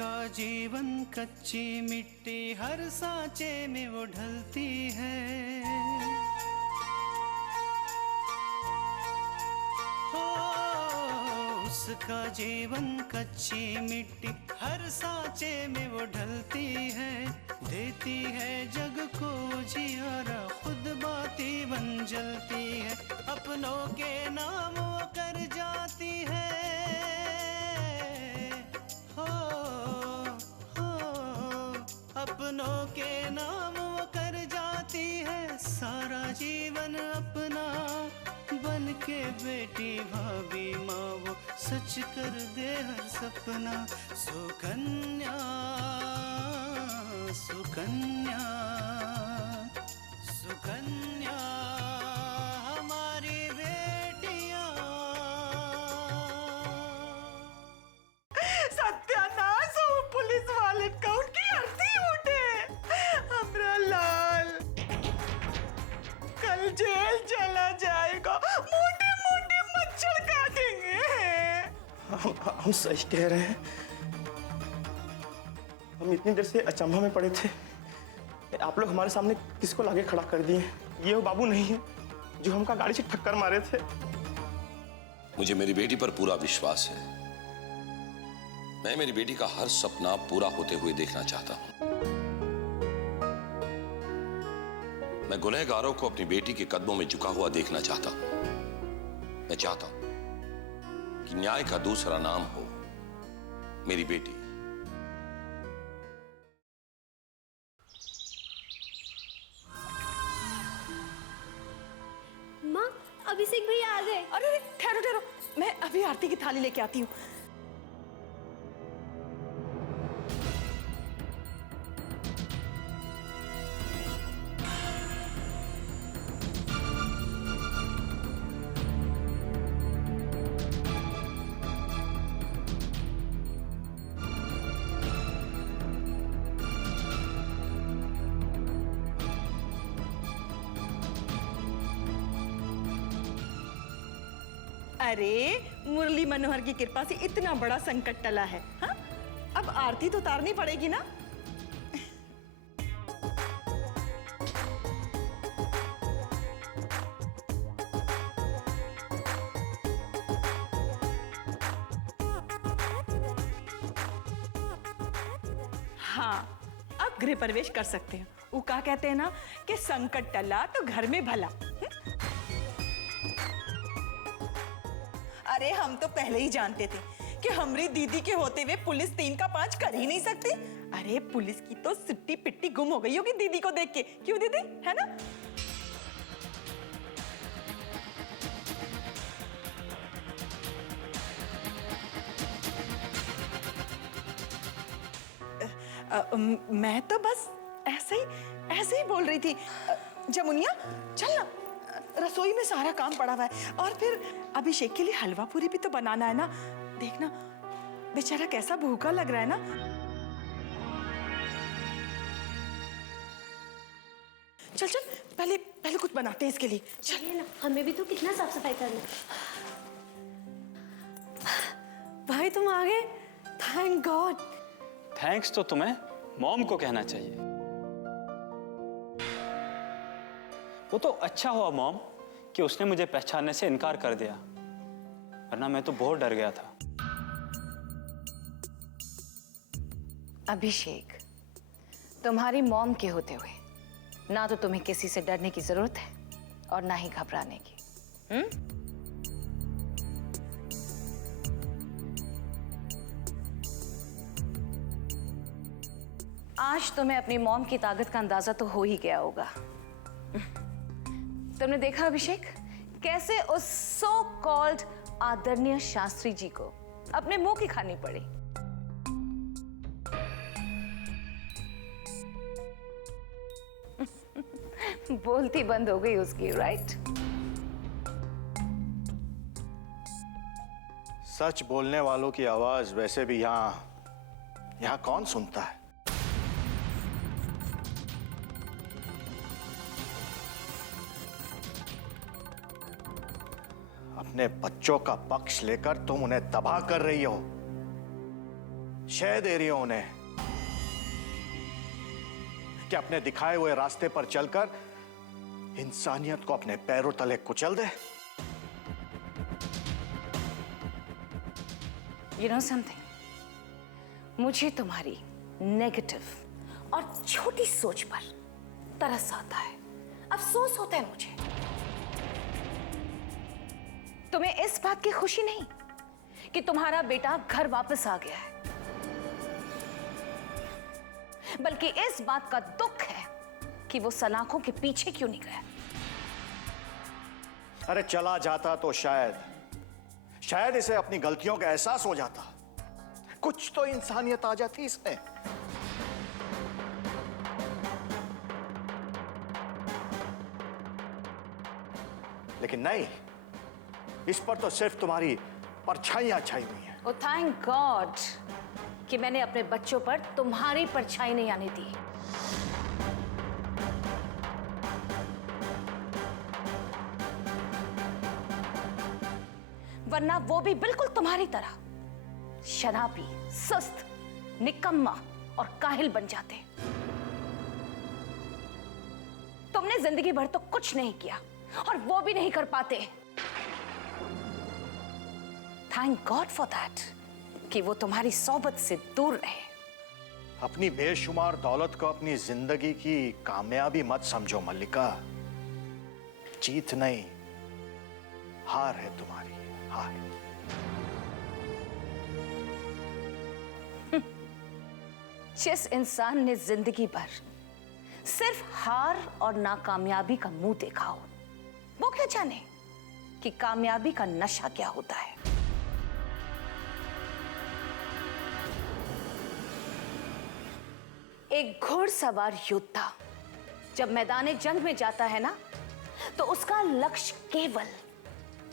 उसका जीवन कच्ची मिट्टी हर सांचे में वो ढलती है। हो उसका जीवन कच्ची मिट्टी हर सांचे में वो ढलती है। देती है जग को जियारा खुद बाती बन जलती है। अपनों के नाम वो कर जाती है। अपनों के नाम वो कर जाती है। सारा जीवन अपना बन के बेटी भाभी माँ वो सच कर दे हर सपना। सुकन्या सुकन्या सुकन्या हमारी बेटियां। सत्यानाश हो पुलिस वाले का, उनकी अर्थी उठे। हमरा लाल कल जेल चला जाएगा, मोटे मोटे मच्छर काटेंगे। हम सही कह रहे हैं। हम इतनी देर से अचंभा में पड़े थे, आप लोग हमारे सामने किसको लाके खड़ा कर दिए। ये वो बाबू नहीं है जो हमका गाड़ी से टक्कर मारे थे। मुझे मेरी बेटी पर पूरा विश्वास है। मैं मेरी बेटी का हर सपना पूरा होते हुए देखना चाहता हूं। मैं गुनहगारों को अपनी बेटी के कदमों में झुका हुआ देखना चाहता हूं। मैं चाहता हूं कि न्याय का दूसरा नाम हो मेरी बेटी। माँ, अभिषेक भैया आ गए। अरे ठहरो ठहरो, मैं अभी आरती की थाली लेके आती हूँ। अरे मुरली मनोहर की कृपा से इतना बड़ा संकट टला है। हाँ, अब आरती तो उतारनी पड़ेगी ना। हाँ, अब गृह प्रवेश कर सकते हैं। वो क्या कहते हैं ना कि संकट टला तो घर में भला। अरे हम तो पहले ही जानते थे कि हमारी दीदी के होते हुए पुलिस 3 का 5 कर ही नहीं सकती। अरे पुलिस की तो सिट्टी पिट्टी गुम हो गई होगी दीदी को देख के। क्यों दीदी, है ना? मैं तो बस ऐसे ही बोल रही थी। जमुनिया चल ना, रसोई में सारा काम पड़ा हुआ है। और फिर अभिषेक के लिए हलवा पूरी भी तो बनाना है ना। देखना बेचारा कैसा भूखा लग रहा है ना। चल चल, पहले कुछ बनाते हैं इसके लिए। चलिए ना, हमें भी तो कितना साफ सफाई करना। भाई तुम आ गए, थैंक गॉड। थैंक्स तो तुम्हें मॉम को कहना चाहिए। वो तो अच्छा हुआ मॉम कि उसने मुझे पहचानने से इनकार कर दिया, वरना मैं तो बहुत डर गया था। अभिषेक, तुम्हारी मॉम के होते हुए ना तो तुम्हें किसी से डरने की जरूरत है और ना ही घबराने की। आज तुम्हें अपनी मॉम की ताकत का अंदाजा तो हो ही गया होगा। तुमने देखा अभिषेक, कैसे उस सो कॉल्ड आदरणीय शास्त्री जी को अपने मुंह की खानी पड़ी। बोलती बंद हो गई उसकी, राइट? सच बोलने वालों की आवाज वैसे भी यहाँ कौन सुनता है? अपने बच्चों का पक्ष लेकर तुम उन्हें तबाह कर रही हो। शह दे रही हो उन्हें कि अपने दिखाए हुए रास्ते पर चलकर इंसानियत को अपने पैरों तले कुचल दे। You know something? मुझे तुम्हारी नेगेटिव और छोटी सोच पर तरस आता है, अफसोस होता है मुझे। तुम्हें इस बात की खुशी नहीं कि तुम्हारा बेटा घर वापस आ गया है, बल्कि इस बात का दुख है कि वो सलाखों के पीछे क्यों नहीं गया। अरे चला जाता तो शायद इसे अपनी गलतियों का एहसास हो जाता, कुछ तो इंसानियत आ जाती इसमें। लेकिन नहीं, इस पर तो सिर्फ तुम्हारी परछाइयां छाई हुई हैं। ओ थैंक गॉड कि मैंने अपने बच्चों पर तुम्हारी परछाई नहीं आने दी। वरना वो भी बिल्कुल तुम्हारी तरह शराबी, सुस्त, निकम्मा और काहिल बन जाते। तुमने जिंदगी भर तो कुछ नहीं किया और वो भी नहीं कर पाते। थैंक गॉड फॉर दैट कि वो तुम्हारी सोबत से दूर रहे। अपनी बेशुमार दौलत को अपनी जिंदगी की कामयाबी मत समझो मल्लिका। जीत नहीं, हार है तुम्हारी, हार। जिस इंसान ने जिंदगी भर सिर्फ हार और नाकामयाबी का मुंह देखा हो, वो क्या जाने कि कामयाबी का नशा क्या होता है। एक घुड़सवार योद्धा जब मैदान जंग में जाता है ना, तो उसका लक्ष्य केवल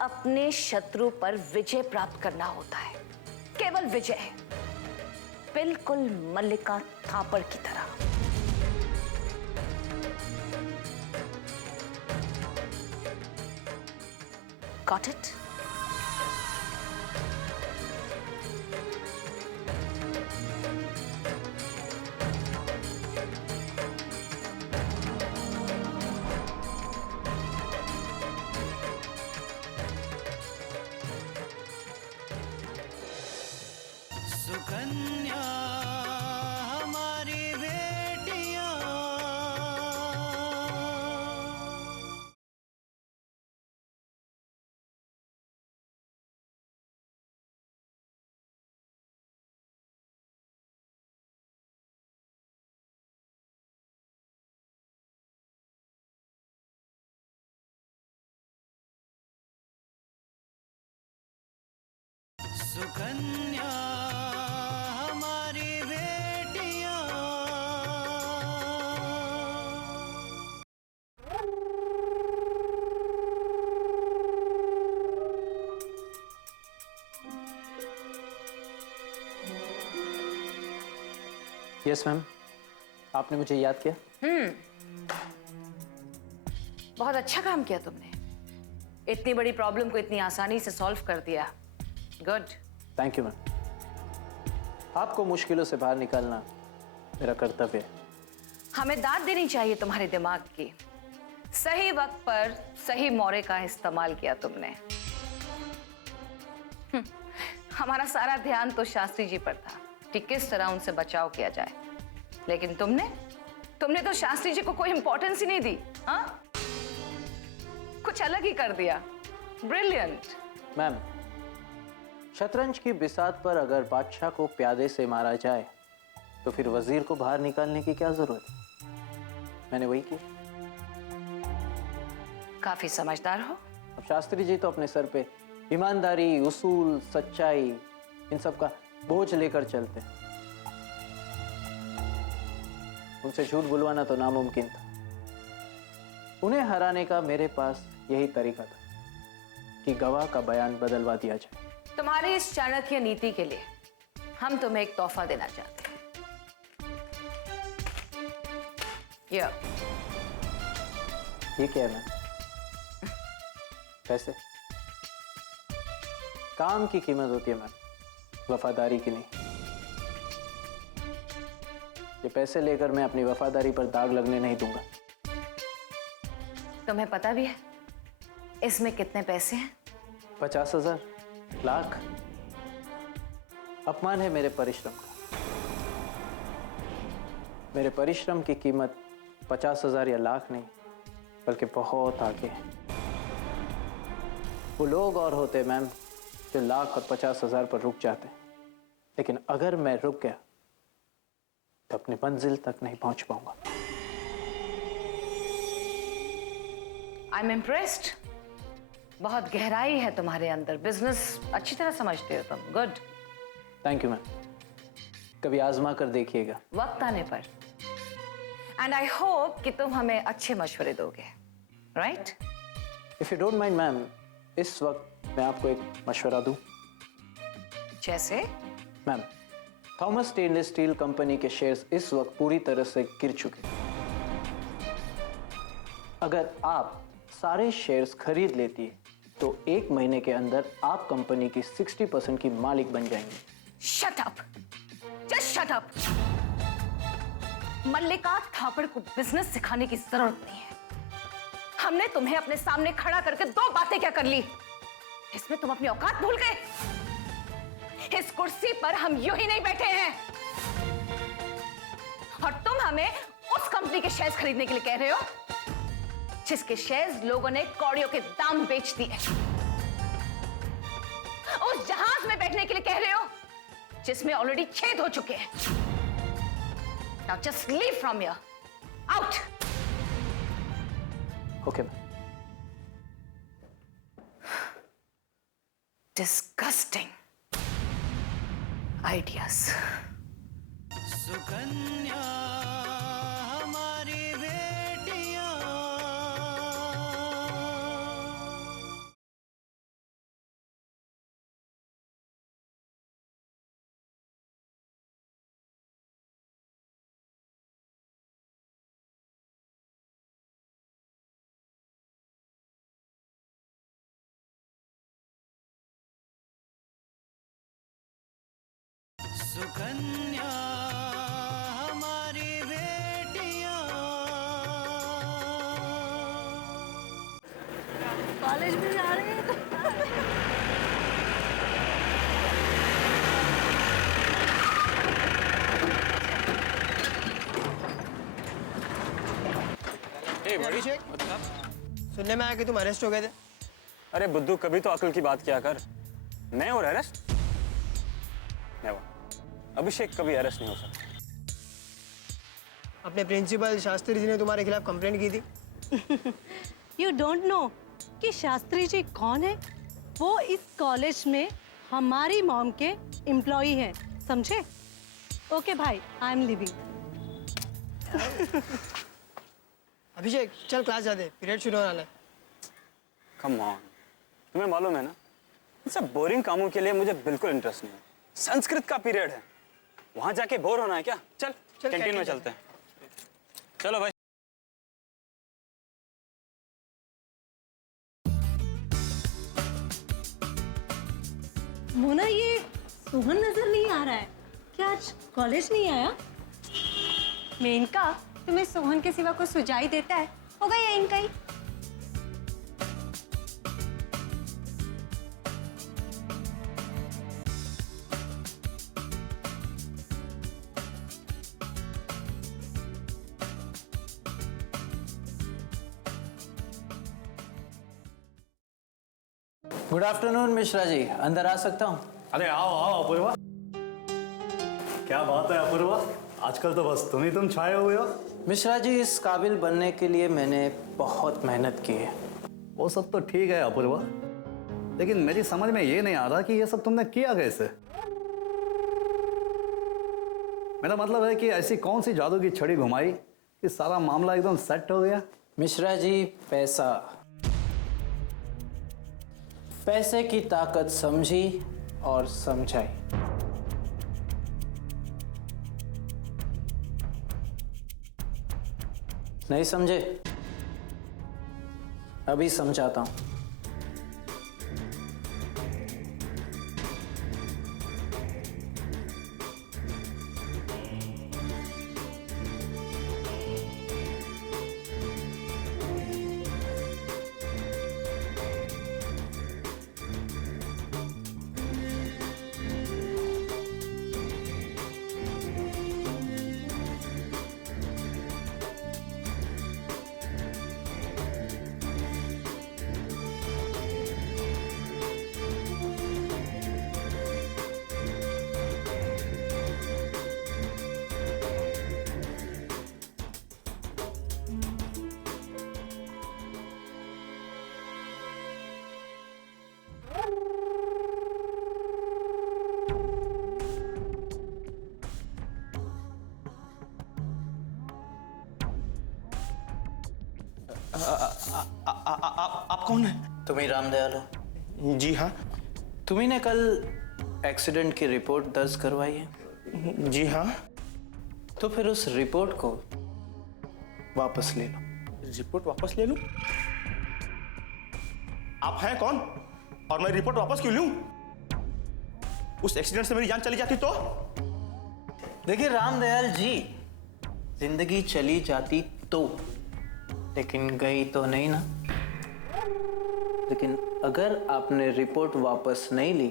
अपने शत्रु पर विजय प्राप्त करना होता है, केवल विजय, बिल्कुल मल्लिका थापड़ की तरह। Got it? सुकन्या हमारी बेटियां, सुकन्या हमारी बेटियां। यस मैम, आपने मुझे याद किया। बहुत अच्छा काम किया तुमने, इतनी बड़ी प्रॉब्लम को इतनी आसानी से सॉल्व कर दिया। गुड। Thank you ma'am. आपको मुश्किलों से बाहर निकालना मेरा कर्तव्य है। हमें दाद देनी चाहिए तुम्हारे दिमाग की। सही वक्त पर सही मौके का इस्तेमाल किया तुमने। हमारा सारा ध्यान तो शास्त्री जी पर था कि किस तरह उनसे बचाव किया जाए, लेकिन तुमने तो शास्त्री जी को कोई इंपॉर्टेंस ही नहीं दी। हाँ, कुछ अलग ही कर दिया। ब्रिलियंट। मैम, शतरंज की बिसात पर अगर बादशाह को प्यादे से मारा जाए तो फिर वजीर को बाहर निकालने की क्या जरूरत है? मैंने वही किया। काफी समझदार हो। अब शास्त्री जी तो अपने सर पे ईमानदारी, उसूल, सच्चाई, इन सब का बोझ लेकर चलते हैं। उनसे झूठ बुलवाना तो नामुमकिन था। उन्हें हराने का मेरे पास यही तरीका था कि गवाह का बयान बदलवा दिया जाए। तुम्हारी इस चाणक्य नीति के लिए हम तुम्हें एक तोहफा देना चाहते हैं। ये क्या है मैम? पैसे? काम की कीमत होती है मैम, वफादारी की नहीं। ये पैसे लेकर मैं अपनी वफादारी पर दाग लगने नहीं दूंगा। तुम्हें पता भी है इसमें कितने पैसे हैं? 50,000, लाख। अपमान है मेरे परिश्रम का। मेरे परिश्रम की कीमत 50,000 या लाख नहीं, बल्कि बहुत आगे है। वो लोग और होते मैम जो लाख और 50,000 पर रुक जाते हैं, लेकिन अगर मैं रुक गया तो अपनी मंजिल तक नहीं पहुंच पाऊंगा। I am impressed. बहुत गहराई है तुम्हारे अंदर, बिजनेस अच्छी तरह समझते हो तुम। गुड। थैंक यू मैम, कभी आजमा कर देखिएगा वक्त आने पर। एंड आई होप कि तुम हमें अच्छे मशवरे दोगे, right? If you don't mind ma'am, इस वक्त मैं आपको एक मशवरा दूं। जैसे? Ma'am, Thomas stainless steel company के शेयर्स इस वक्त पूरी तरह से गिर चुके हैं। अगर आप सारे शेयर्स खरीद लेती है तो 1 महीने के अंदर आप कंपनी की 60% की मालिक बन जाएंगे। Shut up, just shut up. Mallika Thapar को बिजनेस सिखाने की जरूरत नहीं है। हमने तुम्हें अपने सामने खड़ा करके 2 बातें क्या कर ली, इसमें तुम अपनी औकात भूल गए। इस कुर्सी पर हम यूं ही नहीं बैठे हैं और तुम हमें उस कंपनी के शेयर्स खरीदने के लिए कह रहे हो जिसके शेयर्स लोगों ने कौड़ियों के दाम बेच दिए। उस जहाज में बैठने के लिए कह रहे हो जिसमें ऑलरेडी छेद हो चुके हैं। Now just leave from here. Out. Okay ma'am. Disgusting ideas. Sukanya हमारी बेटियां। सुकन्या हमारी बेटियां। कॉलेज में जा रहे हैं तो अभिषेक, सुनने में आया कि तुम अरेस्ट हो गए थे। अरे बुद्धू, कभी तो अकल की बात किया कर। मैं और अरेस्ट? नेवर। अभिषेक कभी अरेस्ट नहीं हो सकता। अपने प्रिंसिपल शास्त्री जी ने तुम्हारे खिलाफ कंप्लेंट की थी। यू डोंट नो कि शास्त्री जी कौन है? वो इस कॉलेज में हमारी मॉम के एम्प्लॉई हैं, समझे? ओके भाई, आई एम लिविंग। अभिषेक चल क्लास जाते, पीरियड शुरू होने वाला है। कम ऑन, तुम्हें मालूम है ना, इन सब बोरिंग कामों के लिए मुझे बिल्कुल इंटरेस्ट नहीं है। संस्कृत का पीरियड है, वहां जाके बोर होना है क्या? चल कैंटीन में चलते हैं। चलो भाई। मोना, ये सोहन नजर नहीं आ रहा है। क्या आज कॉलेज नहीं आया? मेनका, तुम्हें सोहन के सिवा कोई सुझाई देता है? होगा या इनका ही? गुड आफ्टरनून मिश्रा जी, अंदर आ सकता हूँ? अरे आओ आओ अपूर्वा। क्या बात है अपूर्वा, आजकल तो बस तुम छाए हुए हो। मिश्रा जी, इस काबिल बनने के लिए मैंने बहुत मेहनत की है। वो सब तो ठीक है अपूर्वा, लेकिन मेरी समझ में ये नहीं आ रहा कि ये सब तुमने किया कैसे। मेरा मतलब है कि ऐसी कौन सी जादू की छड़ी घुमाई कि सारा मामला एकदम सेट हो गया। मिश्रा जी, पैसा, पैसे की ताकत समझी और समझाई। नहीं समझे? अभी समझाता हूं। आप कौन है? तुम ही रामदयाल हो? जी हाँ। तुम्ही ने कल एक्सीडेंट की रिपोर्ट दर्ज करवाई है? जी हाँ। तो फिर उस रिपोर्ट को वापस ले लो। रिपोर्ट वापस ले लूं? आप हैं कौन और मैं रिपोर्ट वापस क्यों लूं? उस एक्सीडेंट से मेरी जान चली जाती तो? देखिए रामदयाल जी, जिंदगी चली जाती तो, लेकिन गई तो नहीं ना। लेकिन अगर आपने रिपोर्ट वापस नहीं ली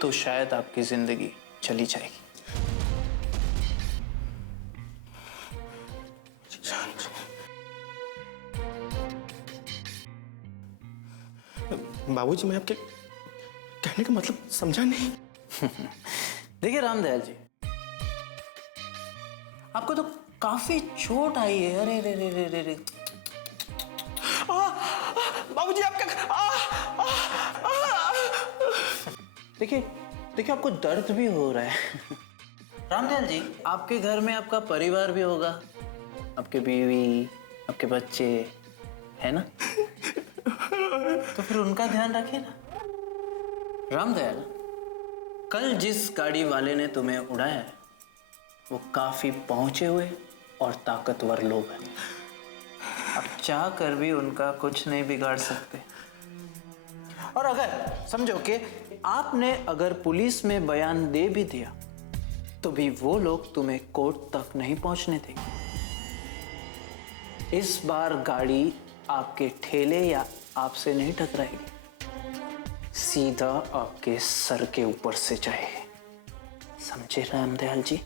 तो शायद आपकी जिंदगी चली जाएगी। बाबूजी, मैं आपके कहने का मतलब समझा नहीं। देखिए रामदयाल जी, आपको तो काफी चोट आई है। अरे रे रे रे रे रे। बाबूजी आपका देखिए देखिए, आपको दर्द भी हो रहा है। रामदयाल जी, आपके घर में आपका परिवार भी होगा, आपके बीवी, आपके बच्चे, है ना? तो फिर उनका ध्यान रखिए ना। रामदयाल, कल जिस गाड़ी वाले ने तुम्हें उड़ाया है वो काफी पहुंचे हुए और ताकतवर लोग हैं। आप चाह कर भी उनका कुछ नहीं बिगाड़ सकते। और अगर समझो कि आपने अगर पुलिस में बयान दे भी दिया तो भी वो लोग तुम्हें कोर्ट तक नहीं पहुंचने देंगे। इस बार गाड़ी आपके ठेले या आपसे नहीं टकराएगी, सीधा आपके सर के ऊपर से जाएगी। समझे रामदयाल जी?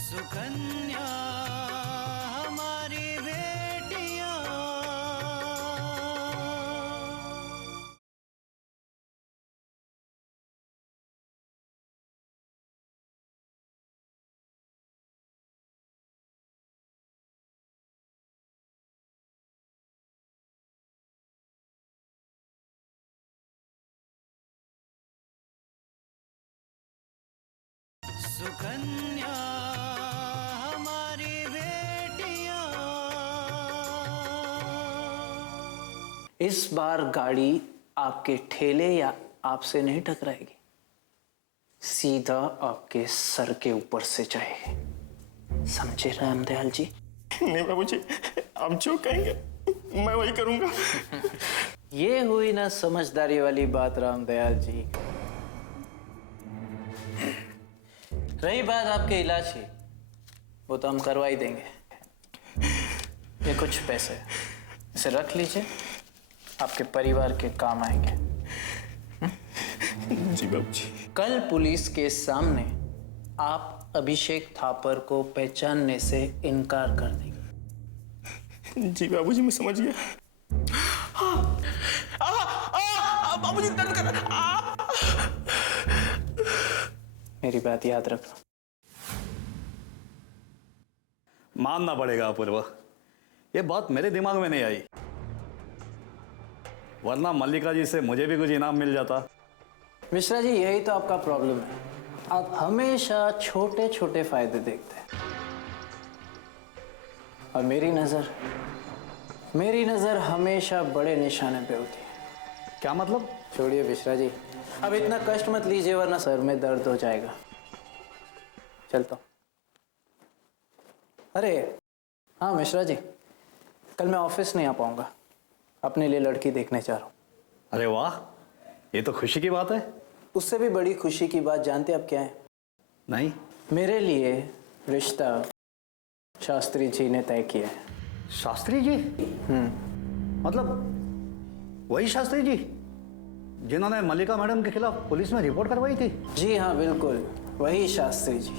सुकन्या हमारी बेटियां, सुकन्या हमारी बेटियां। इस बार गाड़ी आपके ठेले या आपसे नहीं टकराएगी, सीधा आपके सर के ऊपर से जाएगी। समझे रामदयाल जी? नहीं बाबूजी, आप जो कहेंगे मैं वही करूंगा। ये हुई ना समझदारी वाली बात रामदयाल जी। रही बात आपके इलाज की, वो तो हम करवा ही देंगे। ये कुछ पैसे, इसे रख लीजिए, आपके परिवार के काम आएंगे। जी बाबूजी। कल पुलिस के सामने आप अभिषेक थापर को पहचानने से इनकार कर देंगे। जी बाबूजी, मैं समझ गया। बाबूजी दर्द कर रहा है। मेरी बात याद रखना। मानना पड़ेगा अपूर्वा, ये बात मेरे दिमाग में नहीं आई, वरना मल्लिका जी से मुझे भी कुछ इनाम मिल जाता। मिश्रा जी, यही तो आपका प्रॉब्लम है, आप हमेशा छोटे छोटे फायदे देखते हैं। और मेरी नजर हमेशा बड़े निशाने पे होती है। क्या मतलब? छोड़िए मिश्रा जी, अब इतना कष्ट मत लीजिए वरना सर में दर्द हो जाएगा। चलता हूं। अरे हाँ मिश्रा जी, कल मैं ऑफिस नहीं आ पाऊंगा, अपने लिए लड़की देखने जा रहा हूँ। अरे वाह, ये तो खुशी की बात है। उससे भी बड़ी खुशी की बात जानते आप क्या है? नहीं। मेरे लिए रिश्ता शास्त्री जी ने तय किया है। शास्त्री जी? मतलब वही शास्त्री जी जिन्होंने मल्लिका मैडम के खिलाफ पुलिस में रिपोर्ट करवाई थी? जी हाँ बिल्कुल, वही शास्त्री जी।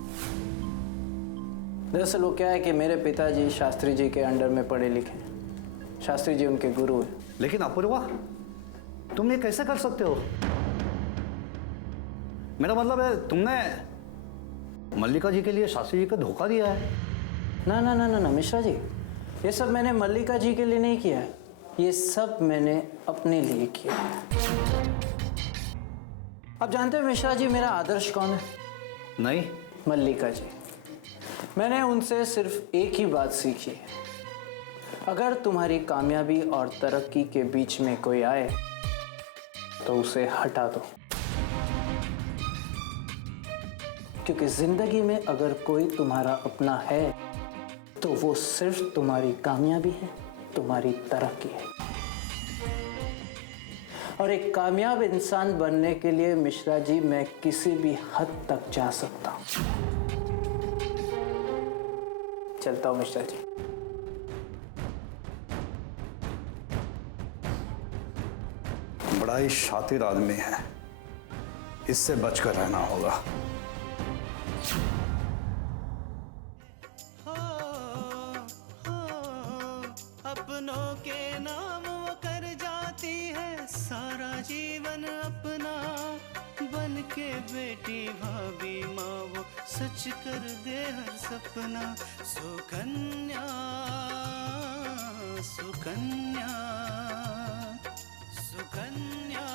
दरअसल वो क्या है कि मेरे पिताजी शास्त्री जी के अंडर में पढ़े लिखे हैं, शास्त्री जी उनके गुरु हैं। लेकिन अपूर्वा, तुम ये कैसे कर सकते हो? मेरा मतलब है तुमने मल्लिका जी के लिए शास्त्री जी को धोखा दिया है। ना ना ना ना ना मिश्रा जी, ये सब मैंने मल्लिका जी के लिए नहीं किया है, ये सब मैंने अपने लिए किया है। आप जानते हैं मिश्रा जी मेरा आदर्श कौन है? नहीं। मल्लिका जी। मैंने उनसे सिर्फ एक ही बात सीखी है, अगर तुम्हारी कामयाबी और तरक्की के बीच में कोई आए तो उसे हटा दो, क्योंकि जिंदगी में अगर कोई तुम्हारा अपना है तो वो सिर्फ तुम्हारी कामयाबी है, तुम्हारी तरक्की है। और एक कामयाब इंसान बनने के लिए मिश्रा जी मैं किसी भी हद तक जा सकता हूं। चलता हूं मिश्रा जी। बड़ा ही शातिर आदमी है, इससे बचकर रहना होगा। अपनों के नाम वो कर जाती है सारा जीवन अपना, बन के बेटी भाभी माँ वो सच कर दे हर सपना। सुकन्या सुकन्या सुकन्या